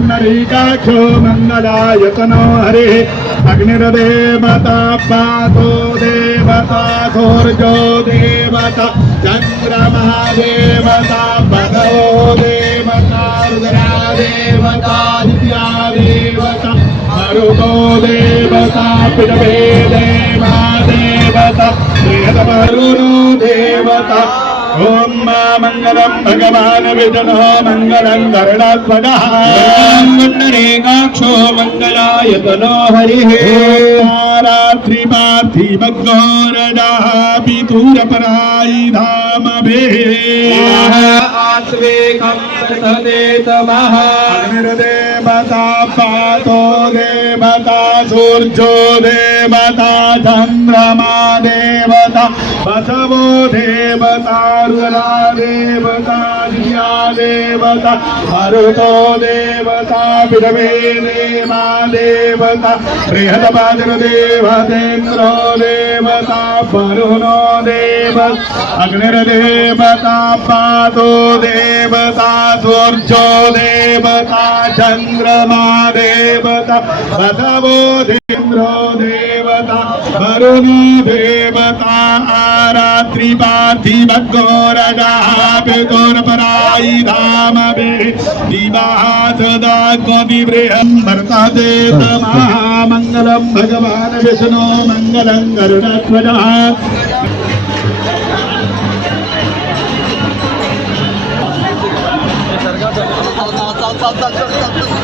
पुण्डरीकाक्षो मङ्गलायतनो हरिः अग्निर्देवता पातो देवता सूर्यो देवता चन्द्रमा देवता भगवो देवता रुद्रा देवता दित्या देवता मरुतो देवता पितवे देवा देवता प्रियतमरुणो देवता ओम मंगलम भगवान विष्णु मंगलम गरुडात्मजः पुण्डरीकाक्षो मंगलायतनो हरिः रात्रिपार्थिवघोरजाः पितुरपरायि धामभे आत्वेकं प्रसदेतमः अग्निर्देवता पातो देवता सूर्यो देवता चन्द्रमा देवता बसवो देवता रुद्रा देवता दित्या देवता मरुतो देवता पितवे देवा देवता बृहद्देवतेन्द्रो देवता वरुणो देवता अग्निर्देवता पातो देवता सूर्यो देवता चन्द्रमा देवता बसवो देन्द्रो देवता वरुणो देवता रात्रिपार्थिवघोरजाः पितुरपरायि धामभे दिवाः सदा कविबृहन् वर्तते तमः मङ्गलं भगवान् विष्णु मङ्गलं गरुडध्वजः चल